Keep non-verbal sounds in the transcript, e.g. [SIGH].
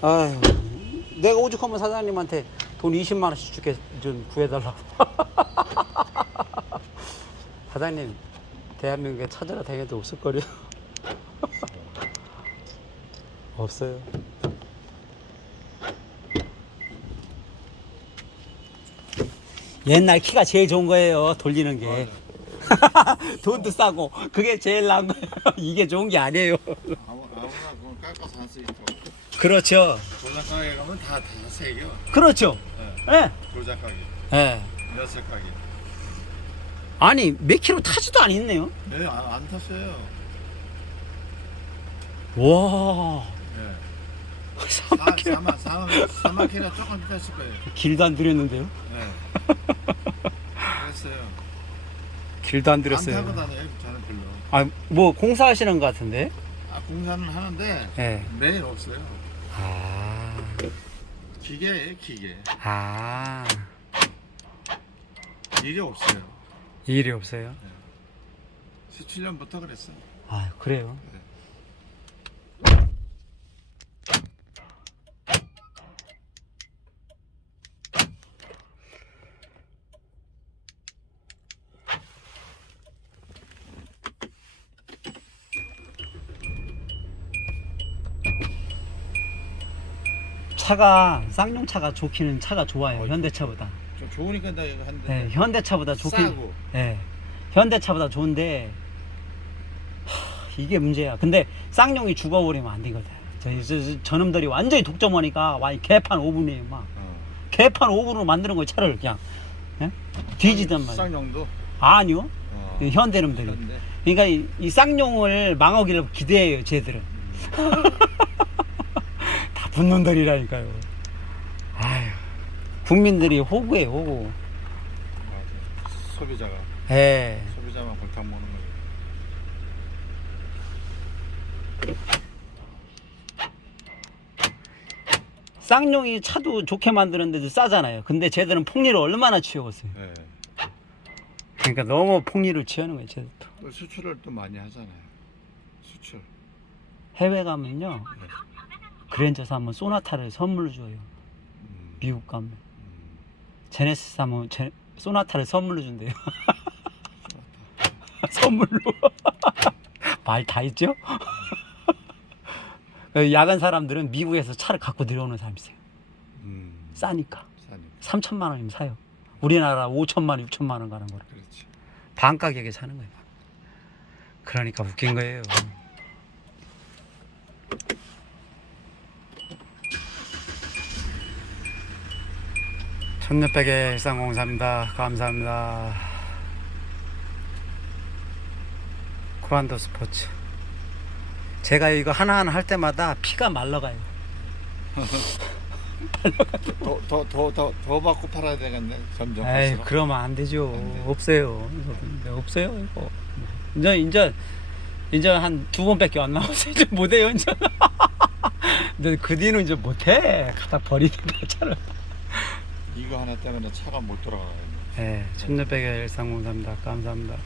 아유, 내가 오죽하면 사장님한테 돈 20만 원씩 줄게 좀 구해달라고. [LAUGHS] 사장님, 대한민국에 찾아라 다녀도 없을 거려. 없어요. 옛날 키가 제일 좋은 거예요. 돌리는 게. [LAUGHS] 돈도 싸고 그게 제일 나은 거예요. [LAUGHS] 이게 좋은 게 아니에요. 아무, 아무나 그건 깎아서 할수 있고 그렇죠. 조작가게 가면 다다 세겨 그렇죠. 네. 예. 조작가게 예. 여섯 가게 아니 몇 킬로 타지도 않았네요. 네, 안, 안 탔어요 와. 네. 사막 킬로. 사마 사마 사마키라 조금 뺐을 거예요 길도 안 들였는데요. 네. 그랬어요 길도 안 안 들였어요. 타고 다녀요 저는 별로 아 뭐 공사하시는 것 같은데. 아 공사는 하는데 예. 매일 없어요 아. 기계예요 기계 아. 일이 없어요 일이 없어요. 17년부터 그랬어 아 그래요. 차가 쌍용차가 좋기는 차가 좋아요 현대차보다. 좀 좋으니까 나 이거 한대 네, 현대차보다 좋긴. 싸고 예. 현대차보다 좋은데 하, 이게 문제야. 근데 쌍용이 죽어버리면 안 되거든. 저, 저, 저, 저놈들이 완전히 독점하니까 와 개판 5분이에요. 막 어. 개판 5분으로 만드는 거예요 차를 그냥 예? 뒤지단 말이야. 쌍용도 아니요. 어. 이 현대놈들이. 현대. 그러니까 이, 이 쌍용을 망하기를 기대해요. 쟤들은. 다 분놈들이라니까요. 아유. 국민들이 호구예요 호구. 맞아. 소비자가 예. 소비자만 골탕 먹는 거죠. 쌍용이 차도 좋게 만드는데도 싸잖아요. 근데 쟤들은 폭리를 얼마나 취하겠어요. 네. 그러니까 너무 폭리를 취하는 거예요, 쟤들도. 또 수출을 또 많이 하잖아요. 수출. 해외 가면요. 그랜저 사면 소나타를 선물로 줘요. 음, 미국 가면. 음. 제네시스 사면 제, 소나타를 선물로 준대요. [LAUGHS] 선물로. [LAUGHS] 말 다 있죠? 그 야간 사람들은 미국에서 차를 갖고 들여오는 사람이 있어요. 음. 싸니까. 싸니까. 3천만 원이면 사요. 우리나라 5천만 원, 6천만 원 가는 거를. 그렇지. 반 가격에 사는 거예요. 그러니까 웃긴 거예요. 천육백의 일상공사입니다. 감사합니다. 쿠란도 스포츠. 제가 이거 하나하나 할 때마다 피가 말라가요. [LAUGHS] 더 더 더 더 더 받고 팔아야 되겠네. 점점. 에이, 갈수록. 그러면 안 되죠. 안 돼. 없어요. 이거 없어요, 이거. 이제, 이제, 이제 한 두 번밖에 안 남았어요. 이제 못해요, 이제. [LAUGHS] 근데 그 뒤는 이제 못해. 갖다 버리는 거잖아. 이거 하나 때문에 차가 못 돌아가요. 네, 1600의 일상공사입니다. 감사합니다.